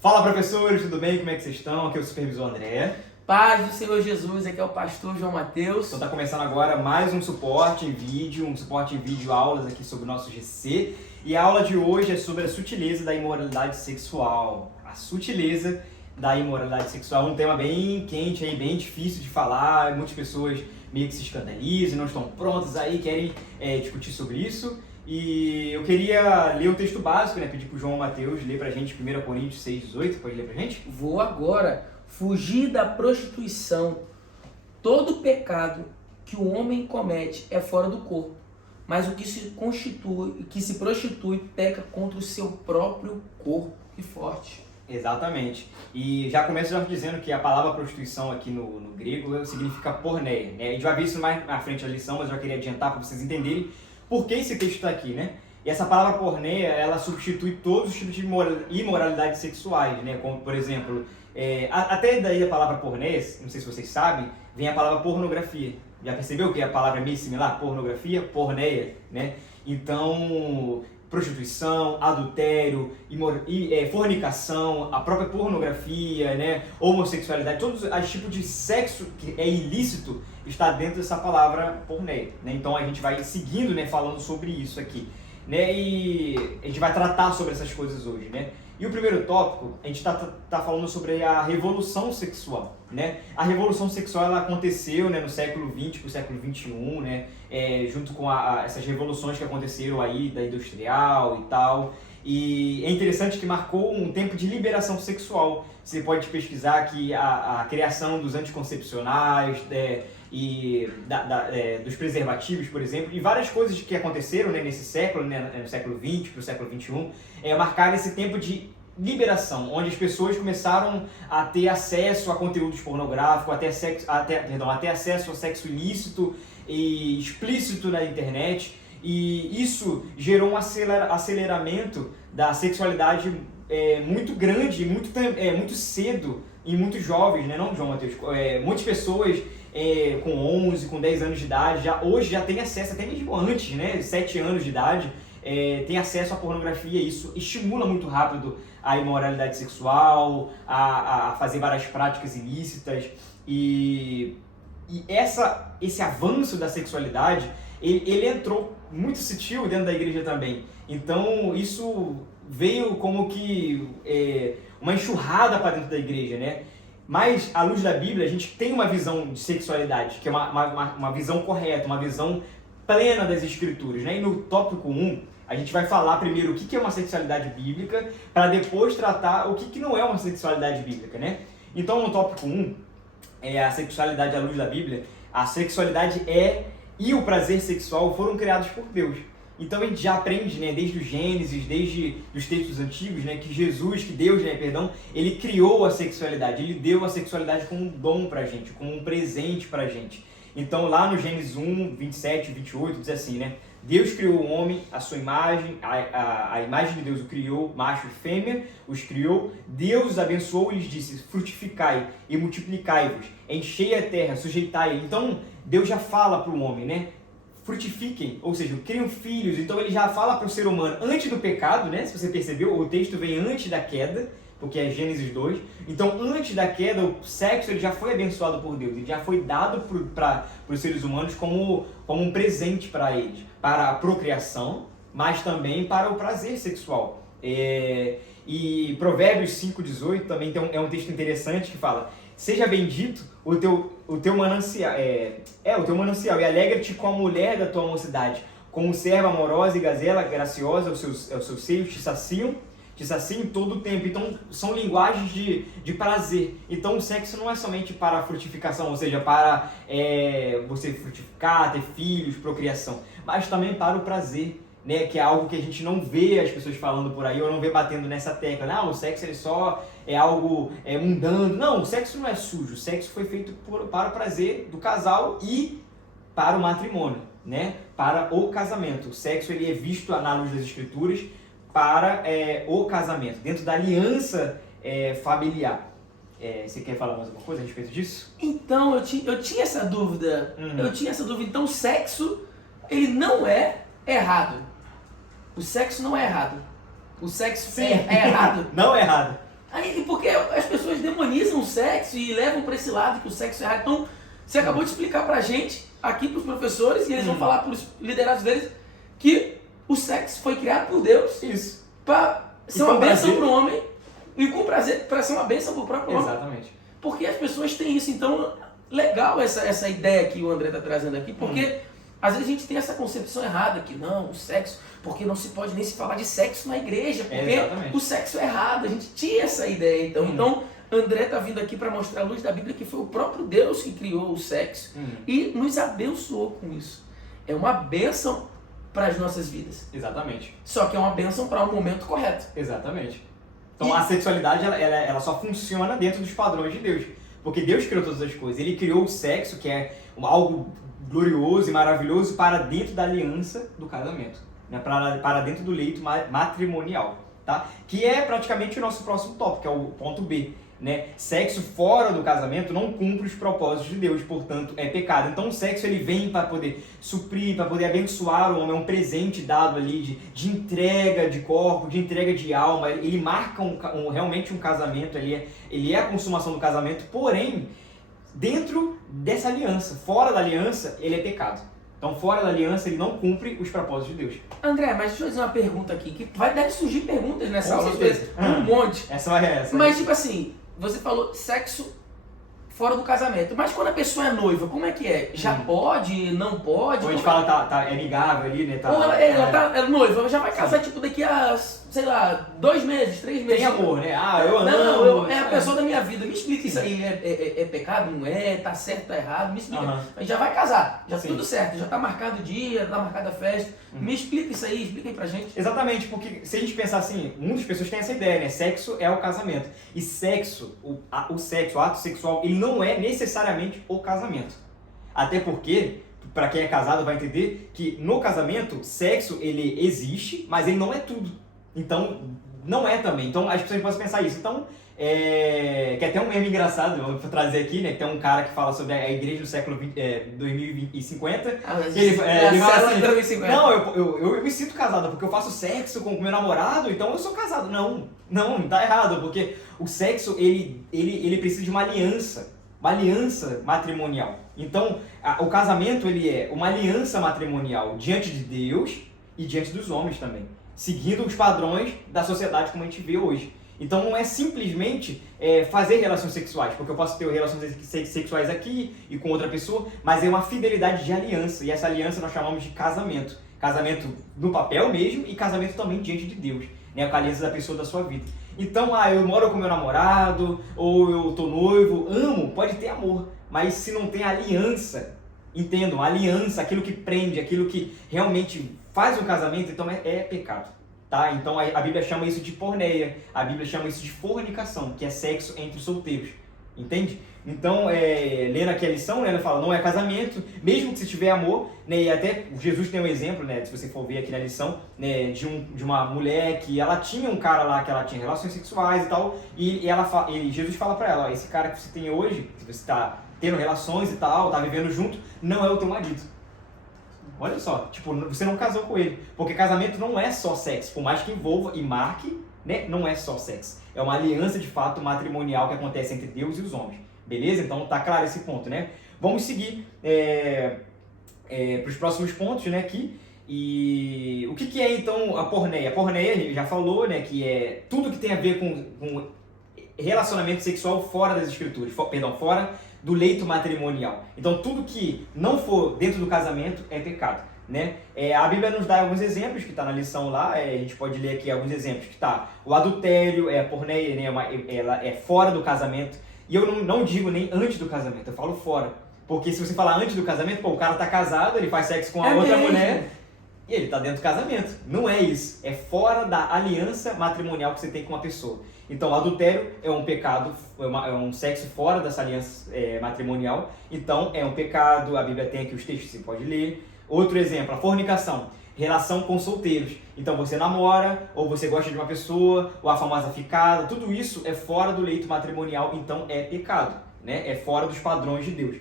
Fala, professores, tudo bem? Como é que vocês estão? Aqui é o supervisor André. Paz do Senhor Jesus, aqui é o pastor João Mateus. Então tá começando agora mais um suporte em vídeo, aulas aqui sobre o nosso GC. E a aula de hoje é sobre a sutileza da imoralidade sexual. A sutileza da imoralidade sexual é um tema bem quente, bem difícil de falar. Muitas pessoas meio que se escandalizam, não estão prontas aí, querem discutir sobre isso. E eu queria ler o texto básico, pedir pro João Mateus ler pra gente 1 Coríntios 6,18, pode ler pra gente? Vou agora. Fugir da prostituição. Todo pecado que o homem comete é fora do corpo, mas o que se prostitui peca contra o seu próprio corpo. Que forte. Exatamente. E já começo dizendo que a palavra prostituição aqui no grego significa porneia. A gente vai ver isso mais na frente da lição, mas eu já queria adiantar para vocês entenderem por que esse texto está aqui, E essa palavra porneia, ela substitui todos os tipos de imoralidades sexuais, Como, por exemplo, até daí a palavra porneia, não sei se vocês sabem, vem a palavra pornografia. Já percebeu que a palavra é meio similar? Pornografia, porneia, Então, prostituição, adultério, fornicação, a própria pornografia, homossexualidade, todos os tipos de sexo que é ilícito está dentro dessa palavra porneia, Então a gente vai seguindo, falando sobre isso aqui, E a gente vai tratar sobre essas coisas hoje, E o primeiro tópico, a gente está falando sobre a revolução sexual, A revolução sexual ela aconteceu, no século XX para o século XXI, junto com essas revoluções que aconteceram aí da industrial e tal. E é interessante que marcou um tempo de liberação sexual. Você pode pesquisar que a criação dos anticoncepcionais dos preservativos, por exemplo, e várias coisas que aconteceram nesse século, no século XX para o século XXI, marcaram esse tempo de liberação, onde as pessoas começaram a ter acesso a conteúdos pornográficos, até acesso a sexo ilícito e explícito na internet, e isso gerou um aceleramento da sexualidade muito grande, muito cedo em muitos jovens, não, João Mateus? Muitas pessoas com 11, com 10 anos de idade, hoje já tem acesso, até mesmo antes, 7 anos de idade, tem acesso à pornografia. Isso estimula muito rápido a imoralidade sexual, a fazer várias práticas ilícitas, e esse avanço da sexualidade, ele entrou muito sutil dentro da igreja também. Então isso veio como que uma enxurrada para dentro da igreja, Mas, à luz da Bíblia, a gente tem uma visão de sexualidade, que é uma visão correta, uma visão plena das Escrituras, E no tópico 1, a gente vai falar primeiro o que é uma sexualidade bíblica, para depois tratar o que não é uma sexualidade bíblica, Então, no tópico 1, a sexualidade à luz da Bíblia, a sexualidade e o prazer sexual foram criados por Deus. Então a gente já aprende, desde o Gênesis, desde os textos antigos, que Deus, ele criou a sexualidade, ele deu a sexualidade como um dom pra gente, como um presente pra gente. Então lá no Gênesis 1, 27 e 28 diz assim, Deus criou o homem, a sua imagem, a imagem de Deus o criou, macho e fêmea os criou. Deus os abençoou e lhes disse, frutificai e multiplicai-vos, enchei a terra, sujeitai. Então Deus já fala para o homem, frutifiquem, ou seja, criam filhos. Então ele já fala para o ser humano antes do pecado, se você percebeu, o texto vem antes da queda, porque é Gênesis 2. Então antes da queda, o sexo ele já foi abençoado por Deus, ele já foi dado para os seres humanos como um presente para eles, para a procriação, mas também para o prazer sexual. E Provérbios 5,18 também é um texto interessante que fala: seja bendito o teu manancial, o teu manancial, e alegra-te com a mulher da tua mocidade, como serva amorosa e gazela graciosa, os seus seios te saciam todo o tempo. Então são linguagens de prazer. Então o sexo não é somente para a frutificação, ou seja, para você frutificar, ter filhos, procriação, mas também para o prazer, que é algo que a gente não vê as pessoas falando por aí, ou não vê batendo nessa tecla. O sexo ele só é algo mundano. Não, o sexo não é sujo. O sexo foi feito para o prazer do casal e para o matrimônio, para o casamento. O sexo ele é visto na luz das Escrituras para o casamento, dentro da aliança familiar. Você quer falar mais alguma coisa a respeito disso? Então, eu tinha essa dúvida. Então, o sexo, ele não é errado. O sexo não é errado. O sexo Sim. é errado. Não é errado. Aí, porque as pessoas demonizam o sexo e levam para esse lado que o sexo é errado. Então, você acabou de explicar pra gente, aqui pros professores, e eles vão falar pros liderados deles, que o sexo foi criado por Deus. Isso. Para ser uma bênção para o homem e com prazer para ser uma bênção para o próprio homem. Exatamente. Porque as pessoas têm isso. Então, legal essa ideia que o André está trazendo aqui, porque às vezes a gente tem essa concepção errada que não, o sexo, porque não se pode nem se falar de sexo na igreja, porque o sexo é errado. A gente tinha essa ideia. Então André está vindo aqui para mostrar a luz da Bíblia que foi o próprio Deus que criou o sexo e nos abençoou com isso. É uma bênção para as nossas vidas. Exatamente. Só que é uma bênção para um momento correto. Exatamente. Então a sexualidade ela só funciona dentro dos padrões de Deus. Porque Deus criou todas as coisas. Ele criou o sexo, que é algo glorioso e maravilhoso, para dentro da aliança do casamento. Né? Para dentro do leito matrimonial. Tá? Que é praticamente o nosso próximo tópico, que é o ponto B. Né? Sexo fora do casamento não cumpre os propósitos de Deus, portanto é pecado. Então o sexo ele vem para poder suprir, para poder abençoar o homem, é um presente dado ali de entrega de corpo, de entrega de alma. Ele marca realmente um casamento, ele é a consumação do casamento, porém dentro dessa aliança, fora da aliança ele é pecado. Então fora da aliança ele não cumpre os propósitos de Deus. André, mas deixa eu fazer uma pergunta aqui, que deve surgir perguntas nessa aula, certeza. Um monte. Essa é essa. Mas tipo assim, você falou sexo fora do casamento, mas quando a pessoa é noiva, como é que é? Já pode, não pode? Ou a gente fala é amigável ali, né? Ou ela é noiva, já vai casar tipo daqui a, sei lá, 2 meses, 3 meses. Tem amor, né? Eu amo. Não, é a pessoa da minha vida. Me explica isso aí, é pecado, não é? Tá certo, tá errado? Me explica. Já vai casar, já tudo certo, já tá marcado o dia, tá marcada a festa. Me explica isso aí, explica aí pra gente. Exatamente, porque se a gente pensar assim, muitas pessoas têm essa ideia, né? Sexo é o casamento. E sexo, o sexo, o ato sexual, ele não é necessariamente o casamento. Até porque, para quem é casado vai entender que no casamento, sexo ele existe, mas ele não é tudo. Então, não é também. Então, as pessoas podem pensar isso. Então, que é até um meme engraçado, eu vou trazer aqui, né? Que tem um cara que fala sobre a igreja do século 2050. Ele fala assim, 2050. Não, eu me sinto casado porque eu faço sexo com o meu namorado, então eu sou casado. Não, tá errado, porque o sexo, ele precisa de uma aliança matrimonial. Então, o casamento, ele é uma aliança matrimonial diante de Deus e diante dos homens também, seguindo os padrões da sociedade como a gente vê hoje. Então não é simplesmente fazer relações sexuais, porque eu posso ter relações sexuais aqui e com outra pessoa, mas é uma fidelidade de aliança, e essa aliança nós chamamos de casamento. Casamento no papel mesmo e casamento também diante de Deus, né? Com a aliança da pessoa da sua vida. Então, eu moro com meu namorado, ou eu tô noivo, amo, pode ter amor, mas se não tem aliança, entendam, aliança, aquilo que prende, aquilo que realmente faz o casamento, então é pecado. Tá? Então a Bíblia chama isso de porneia, a Bíblia chama isso de fornicação, que é sexo entre solteiros, entende? Então, lendo aqui a lição, né, ela fala, não é casamento, mesmo que se tiver amor, né, e até Jesus tem um exemplo, né, se você for ver aqui na lição, né, de uma mulher que ela tinha um cara lá, que ela tinha relações sexuais e tal, e Jesus fala pra ela, esse cara que você tem hoje, se você está tendo relações e tal, tá vivendo junto, não é o teu marido. Olha só, tipo, você não casou com ele, porque casamento não é só sexo, por mais que envolva e marque, né, não é só sexo. É uma aliança de fato matrimonial que acontece entre Deus e os homens, beleza? Então tá claro esse ponto, né? Vamos seguir para os próximos pontos, né, aqui. E o que é então a porneia? A porneia, a gente já falou, né, que é tudo que tem a ver com relacionamento sexual fora das escrituras, fora do leito matrimonial. Então tudo que não for dentro do casamento é pecado, né? A Bíblia nos dá alguns exemplos, que está na lição lá, a gente pode ler aqui alguns exemplos, que está o adultério, a porneia, né, ela é fora do casamento, e eu não digo nem antes do casamento, eu falo fora, porque se você falar antes do casamento, o cara está casado, ele faz sexo com a outra mulher, e ele está dentro do casamento. Não é isso, é fora da aliança matrimonial que você tem com uma pessoa. Então, o adultério é um pecado, é um sexo fora dessa aliança matrimonial. Então, é um pecado, a Bíblia tem aqui os textos, você pode ler. Outro exemplo, a fornicação, relação com solteiros. Então, você namora, ou você gosta de uma pessoa, ou a famosa ficada, tudo isso é fora do leito matrimonial, então é pecado, né? É fora dos padrões de Deus.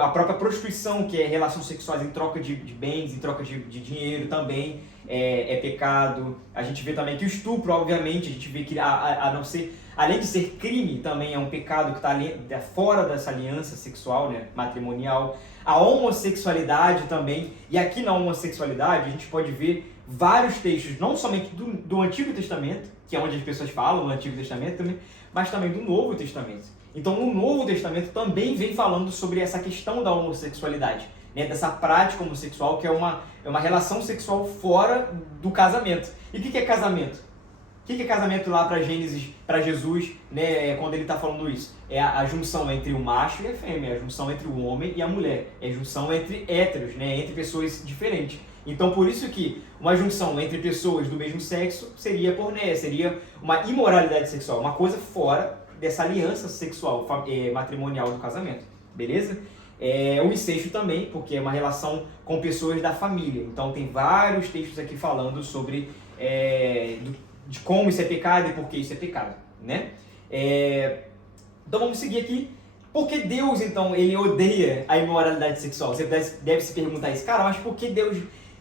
A própria prostituição, que é relações sexuais em troca de bens, em troca de dinheiro também, é pecado. A gente vê também que o estupro, obviamente, a gente vê que a não ser, além de ser crime, também é um pecado que está fora dessa aliança sexual, né, matrimonial. A homossexualidade também, e aqui na homossexualidade a gente pode ver vários textos, não somente do Antigo Testamento, que é onde as pessoas falam no Antigo Testamento também, mas também do Novo Testamento. Então, no Novo Testamento também vem falando sobre essa questão da homossexualidade, né, dessa prática homossexual, que é uma relação sexual fora do casamento. E o que é casamento? O que é casamento lá para Gênesis, para Jesus, né, quando ele está falando isso? É a junção entre o macho e a fêmea, a junção entre o homem e a mulher, é a junção entre héteros, né, entre pessoas diferentes. Então, por isso que uma junção entre pessoas do mesmo sexo seria porneia, seria uma imoralidade sexual, uma coisa fora dessa aliança sexual matrimonial do casamento, beleza? O incesto também, porque é uma relação com pessoas da família. Então, tem vários textos aqui falando sobre de como isso é pecado e por que isso é pecado, né? Então, vamos seguir aqui. Por que Deus, então, ele odeia a imoralidade sexual? Você deve se perguntar isso. Cara, mas por que Deus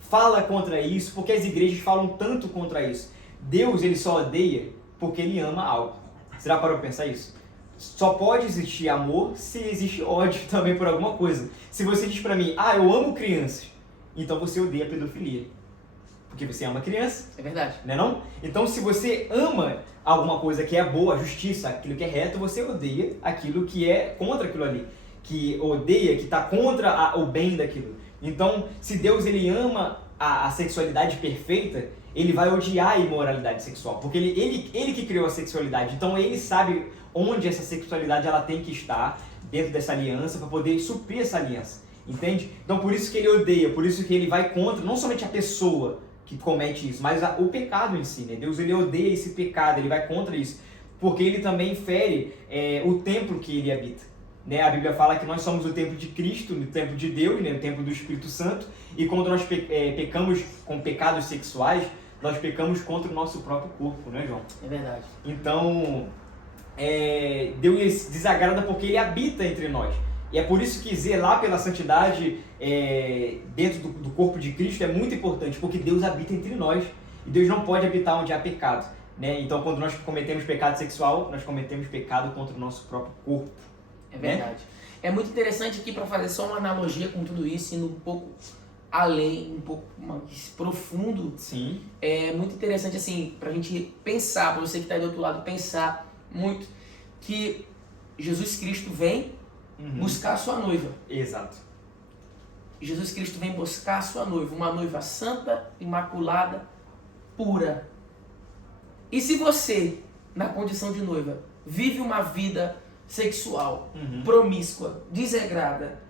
fala contra isso? Por que as igrejas falam tanto contra isso? Deus, ele só odeia porque ele ama algo. Você já parou para pensar isso? Só pode existir amor se existe ódio também por alguma coisa. Se você diz pra mim, eu amo crianças, então você odeia a pedofilia. Porque você ama criança. É verdade. Né não? Então, se você ama alguma coisa que é boa, a justiça, aquilo que é reto, você odeia aquilo que é contra aquilo ali. Que odeia, que está contra o bem daquilo. Então, se Deus ele ama a sexualidade perfeita, ele vai odiar a imoralidade sexual. Porque ele que criou a sexualidade. Então, ele sabe onde essa sexualidade ela tem que estar dentro dessa aliança para poder suprir essa aliança. Entende? Então, por isso que ele odeia, por isso que ele vai contra, não somente a pessoa que comete isso, mas o pecado em si, né? Deus ele odeia esse pecado, ele vai contra isso, porque ele também fere o templo que ele habita, né? A Bíblia fala que nós somos o templo de Cristo, o templo de Deus, né? O templo do Espírito Santo, e quando nós pecamos com pecados sexuais, nós pecamos contra o nosso próprio corpo, né, João? É verdade. Então, Deus desagrada porque ele habita entre nós. E é por isso que zelar pela santidade dentro do corpo de Cristo é muito importante, porque Deus habita entre nós e Deus não pode habitar onde há pecado, né? Então, quando nós cometemos pecado sexual, nós cometemos pecado contra o nosso próprio corpo. É verdade. Né? É muito interessante aqui, para fazer só uma analogia com tudo isso, indo um pouco além, um pouco mais profundo. Sim. É muito interessante, assim, pra gente pensar, pra você que tá aí do outro lado, pensar muito que Jesus Cristo vem buscar a sua noiva. Exato. Jesus Cristo vem buscar a sua noiva, uma noiva santa, imaculada, pura. E se você, na condição de noiva, vive uma vida sexual, promíscua, desregrada,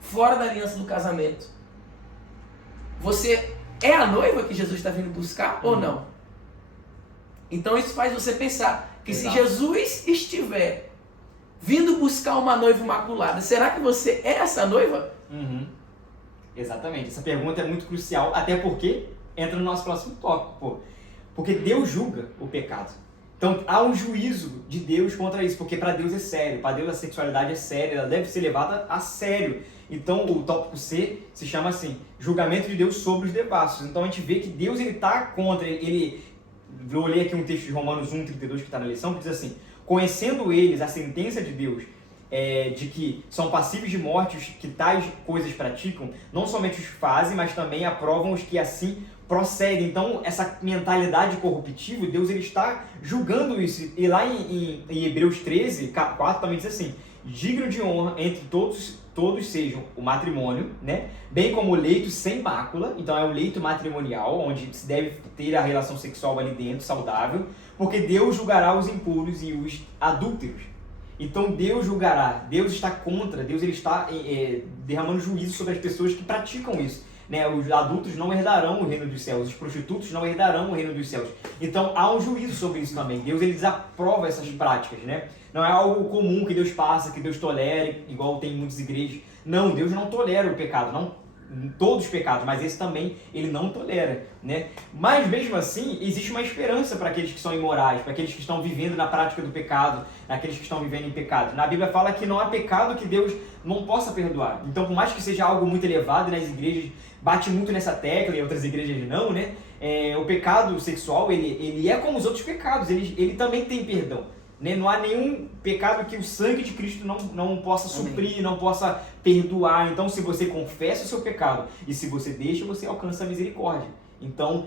fora da aliança do casamento, você é a noiva que Jesus está vindo buscar ou não? Então isso faz você pensar que se Jesus estiver vindo buscar uma noiva imaculada, será que você é essa noiva? Exatamente. Essa pergunta é muito crucial, até porque entra no nosso próximo tópico, porque Deus julga o pecado. Então há um juízo de Deus contra isso, porque para Deus é sério, para Deus a sexualidade é séria, ela deve ser levada a sério. Então o tópico C se chama assim, julgamento de Deus sobre os devassos. Então a gente vê que Deus ele está contra, eu olhei aqui um texto de Romanos 1:32 que está na lição, que diz assim, conhecendo eles a sentença de Deus, de que são passíveis de morte os que tais coisas praticam, não somente os fazem, mas também aprovam os que assim procedem. Então, essa mentalidade corruptível, Deus ele está julgando isso. E lá em Hebreus 13:4 também diz assim, digno de honra entre todos sejam o matrimônio, né? Bem como o leito sem mácula, então é o leito matrimonial, onde se deve ter a relação sexual ali dentro, saudável, porque Deus julgará os impuros e os adúlteros. Então Deus julgará, Deus está contra, Deus ele está derramando juízo sobre as pessoas que praticam isso. Né? Os adultos não herdarão o reino dos céus, os prostitutos não herdarão o reino dos céus. Então há um juízo sobre isso também. Deus ele desaprova essas práticas, né? Não é algo comum que Deus passa, que Deus tolere, igual tem em muitas igrejas. Não, Deus não tolera o pecado, não todos os pecados, mas esse também ele não tolera, né? Mas mesmo assim, existe uma esperança para aqueles que são imorais, para aqueles que estão vivendo na prática do pecado, aqueles que estão vivendo em pecado. Na Bíblia fala que não há pecado que Deus não possa perdoar. Então, por mais que seja algo muito elevado, nas igrejas bate muito nessa tecla, e outras igrejas não, né? o pecado sexual, ele é como os outros pecados, ele também tem perdão. Né? Não há nenhum pecado que o sangue de Cristo não possa suprir, não possa perdoar. Então, se você confessa o seu pecado e se você deixa, você alcança a misericórdia. Então,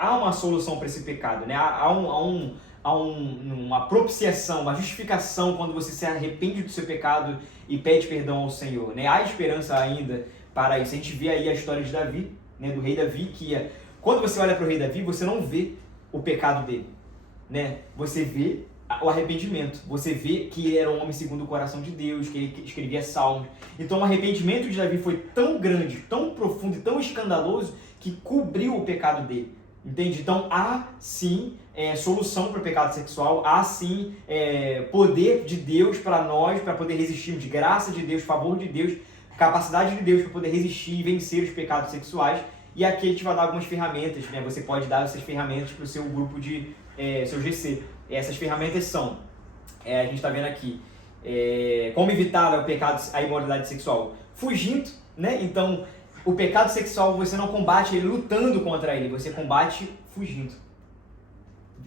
há uma solução para esse pecado, né? Há uma propiciação, uma justificação quando você se arrepende do seu pecado e pede perdão ao Senhor, né? Há esperança ainda para isso. A gente vê aí a história de Davi, né? Do rei Davi, que quando você olha para o rei Davi, você não vê o pecado dele, né? Você vê o arrependimento, você vê que ele era um homem segundo o coração de Deus, que ele escrevia salmos. Então o arrependimento de Davi foi tão grande, tão profundo e tão escandaloso que cobriu o pecado dele. Entende? Então há sim solução para o pecado sexual, há sim poder de Deus para nós, para poder resistirmos, de graça de Deus, favor de Deus, capacidade de Deus para poder resistir e vencer os pecados sexuais. E aqui a gente vai dar algumas ferramentas, né? Você pode dar essas ferramentas para o seu grupo seu GC. Essas ferramentas são, a gente está vendo aqui, como evitar o pecado, a imoralidade sexual? Fugindo, né? Então, o pecado sexual você não combate ele lutando contra ele, você combate fugindo.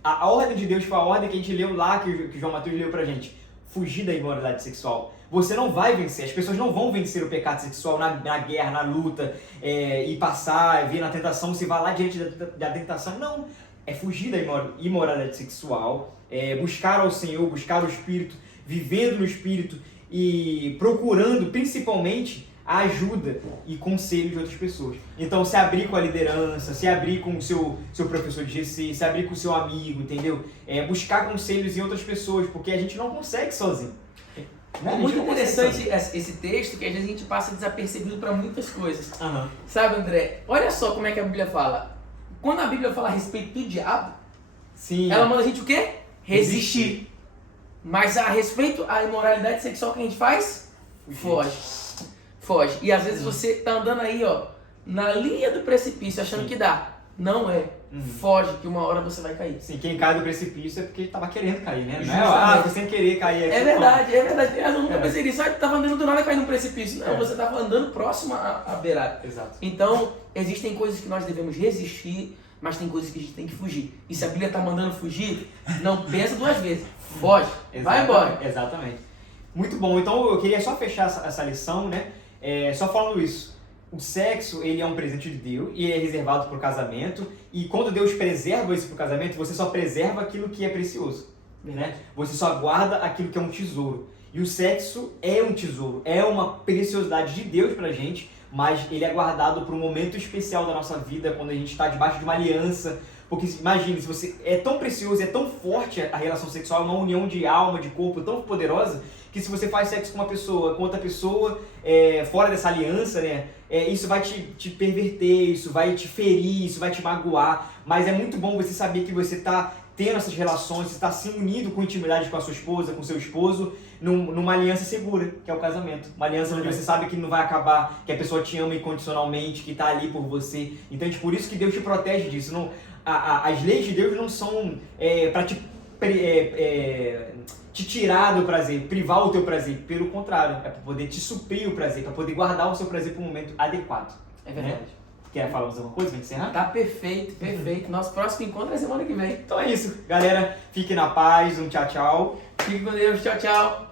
A ordem de Deus foi a ordem que a gente leu lá, que João Mateus leu pra gente. Fugir da imoralidade sexual. Você não vai vencer, as pessoas não vão vencer o pecado sexual na guerra, na luta, e passar, vir na tentação, você vai lá diante da tentação. Não, é fugir da imoralidade sexual, buscar ao Senhor, buscar o Espírito, vivendo no Espírito e procurando principalmente a ajuda e conselho de outras pessoas. Então, se abrir com a liderança, se abrir com o seu professor de GC, se abrir com o seu amigo, entendeu? Buscar conselhos em outras pessoas, porque a gente não consegue sozinho. É muito interessante esse texto, que às vezes a gente passa desapercebido para muitas coisas. Uhum. Sabe, André? Olha só como é que a Bíblia fala. Quando a Bíblia fala a respeito do diabo, sim, ela manda a gente o quê? Resistir. Mas a respeito à imoralidade sexual que a gente faz? Foge. E às vezes você tá andando aí, ó, na linha do precipício, achando que dá. Não é. Foge, que uma hora você vai cair. Sim, quem cai do precipício é porque estava querendo cair, né? Justamente. Foi sem querer cair aqui. É verdade. Eu nunca pensei nisso. Tu tava andando do nada e caindo num precipício. Não, você tava andando próximo à beirada. Exato. Então, existem coisas que nós devemos resistir, mas tem coisas que a gente tem que fugir. E se a Bíblia tá mandando fugir, não pensa duas vezes. Foge. Vai embora. Exatamente. Muito bom. Então, eu queria só fechar essa lição, né? Só falando isso. O sexo, ele é um presente de Deus e é reservado para o casamento. E quando Deus preserva isso para o casamento, você só preserva aquilo que é precioso, né? Você só guarda aquilo que é um tesouro. E o sexo é um tesouro, é uma preciosidade de Deus para a gente, mas ele é guardado para um momento especial da nossa vida, quando a gente está debaixo de uma aliança. Porque imagine, se você é tão precioso, é tão forte a relação sexual, uma união de alma, de corpo tão poderosa, que se você faz sexo com uma pessoa, com outra pessoa, fora dessa aliança, né, isso vai te perverter, isso vai te ferir, isso vai te magoar. Mas é muito bom você saber que você está tendo essas relações, você está se unindo com intimidade com a sua esposa, com o seu esposo, numa aliança segura, que é o casamento. Uma aliança onde você sabe que não vai acabar, que a pessoa te ama incondicionalmente, que está ali por você. Então, por isso que Deus te protege disso. Não, as leis de Deus não são para te tirar do prazer, privar o teu prazer. Pelo contrário, é para poder te suprir o prazer, para poder guardar o seu prazer para o momento adequado. É verdade. Né? Quer falar mais alguma coisa pra encerrar? Tá perfeito. Nosso próximo encontro é semana que vem. Então é isso. Galera, fique na paz. Um tchau, tchau. Fique com Deus. Tchau, tchau.